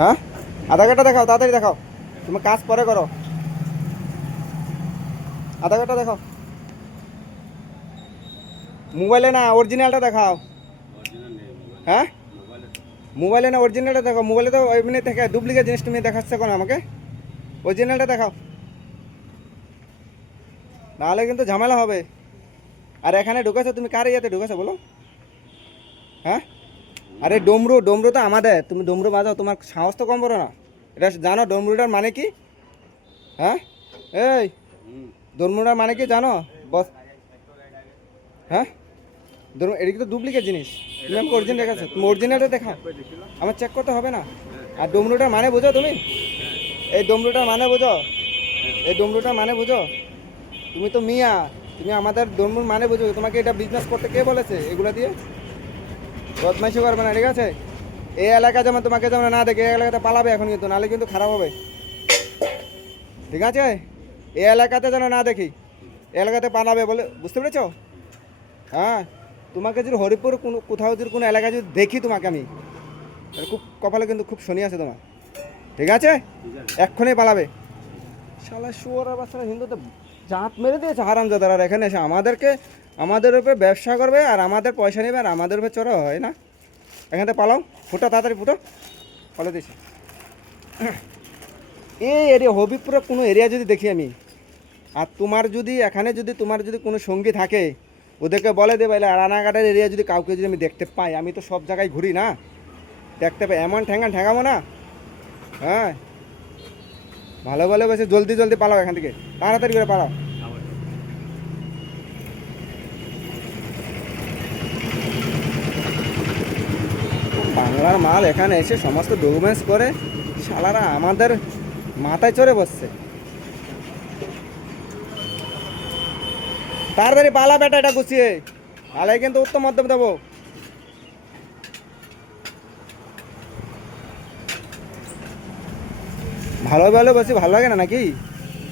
হ্যাঁ, আধার কার্ডটা দেখাও, তাড়াতাড়ি দেখাও। তুমি কাজ পরে করো, আধার কার্ডটা দেখাও। মোবাইলে না, অরিজিনালটা দেখাও। হ্যাঁ, মোবাইলে না, অরিজিনালটা দেখাও। মোবাইলে তো এমনি থেকে ডুপ্লিকেট জিনিস তুমি দেখাচ্ছ কেন আমাকে? অরিজিনালটা দেখাও, নাহলে কিন্তু ঝামেলা হবে। আর এখানে ঢুকেছো তুমি কার ইয়েতে ঢুকেছো বলো? হ্যাঁ, আরে ডমরু, ডমরু তো আমাদের। তুমি ডমরু বাজাও, তোমার সাহস তো কম বড় না। এটা জানো ডমরুটার মানে কি? হ্যাঁ, এই ডমরুটার মানে কি জানো বস? হ্যাঁ, ধরুন এটা তো ডুপ্লিকেট জিনিস, তুমি আমাকে অরিজিনাল দেখাচ্ছ। তুমি অরিজিনালটা দেখাও, আমার চেক করতে হবে না। আর ডমরুটার মানে বোঝো তুমি? এই ডমরুটার মানে বোঝো? এই ডমরুটার মানে বুঝো? তুমি তো মিয়া, তুমি আমাদের ডমরুর মানে বুঝো? তোমাকে এটা বিজনেস করতে কে বলেছে এগুলো দিয়ে? বদমাইশি করবে না, ঠিক আছে? এই এলাকা যেমন তোমাকে যেমন না দেখে এই এলাকাতে পালাবে এখন, কিন্তু নাহলে কিন্তু খারাপ হবে, ঠিক আছে? এই এলাকাতে যেন না দেখি, এই এলাকাতে পালাবে বলে, বুঝতে পেরেছো? হ্যাঁ, তোমাকে যদি হরিপুর কোনো কোথাও যদি কোনো এলাকায় যদি দেখি তোমাকে আমি, তাহলে খুব কপালে কিন্তু খুব শনি আছে তোমার, ঠিক আছে? এক্ষুনি পালাবে। শালা শুয়োর বাচ্চারা হিন্দুতে জাত মেরে দিয়েছে হারামজাদার। আর এখানে এসে আমাদেরকে, আমাদের উপরে ব্যবসা করবে আর আমাদের পয়সা নেবে আর আমাদের উপরে চড়া হয় না। এখান থেকে পালাও, ফুটো তাড়াতাড়ি ফুটো, পালে দিয়েছি। এই এরিয়া হবিপুরে কোনো এরিয়া যদি দেখি আমি, আর তোমার যদি এখানে যদি তোমার যদি কোনো সঙ্গী থাকে, ওদেরকে বলে দেবে রানাঘাটের এরিয়া যদি কাউকে যদি আমি দেখতে পাই, আমি তো সব জায়গায় ঘুরি না, দেখতে পাই, এমন ঠেঙাবো না। হ্যাঁ, ভালো ভালো বেশি জলদি জলদি পালাও এখান থেকে, তাড়াতাড়ি করে পালাও। বাংলার মাল এখানে এসে সমস্ত ডকুমেন্টস করে শালারা আমাদের মাথায় চড়ে বসছে। তাড়াতাড়ি পালা বেটা, এটা গুছিয়ে পালাই কিন্তু উত্তম মধ্যম দেবো। ভালো ভালো বেশি ভালো লাগে না নাকি?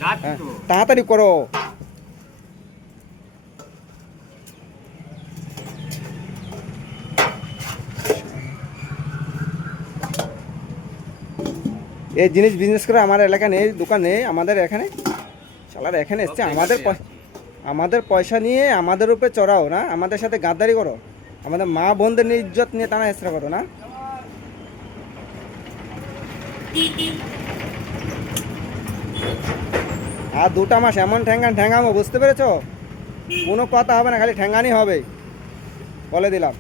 হ্যাঁ, তাড়াতাড়ি করো। এই জিনিস বিজনেস করে আমার এলাকা নেই, দোকান নেই আমাদের এখানে। শালারা এখানে এসছে আমাদের পয়সা নিয়ে আমাদের উপরে চড়াও না, আমাদের সাথে গাদ্দারি করো, আমাদের মা বোনদের নিয়ে ইজ্জত নিয়ে টানা হেসরা করো না। আর 2টা মাস এমন ঠ্যাঙ্গামো, বুঝতে পেরেছো? কোনো কথা হবে না, খালি ঠ্যাঙ্গানি হবে, বলে দিলাম।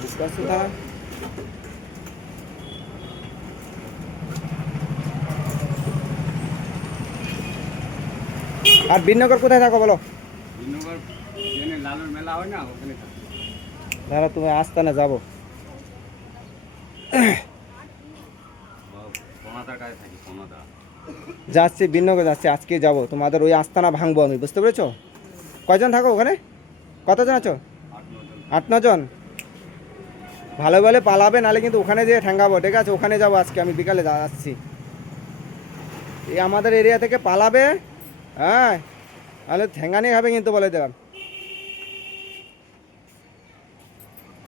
বুঝতে পারছি তারা। আর বিনগর কোথায় থাকো বলো? দাঁড়া, তুমি আস্তানা যাবো। যাচ্ছি বিনগর যাচ্ছি, আজকে যাব, তোমাদের ওই আস্তানা ভাঙবো আমি, বুঝতে পেরেছো? কয়জন থাকো ওখানে? কতজন আছো? 8-9 জন। ভালো ভালো পালাবে, নাহলে কিন্তু ওখানে যেয়ে ঠ্যাঙ্গাবো, ঠিক আছে? ওখানে যাবো আজকে আমি, বিকালে যাচ্ছি। এই আমাদের এরিয়া থেকে পালাবে, হ্যাঁ, তাহলে ঠ্যাঙ্গানি খাবে কিন্তু, বলে দিলাম।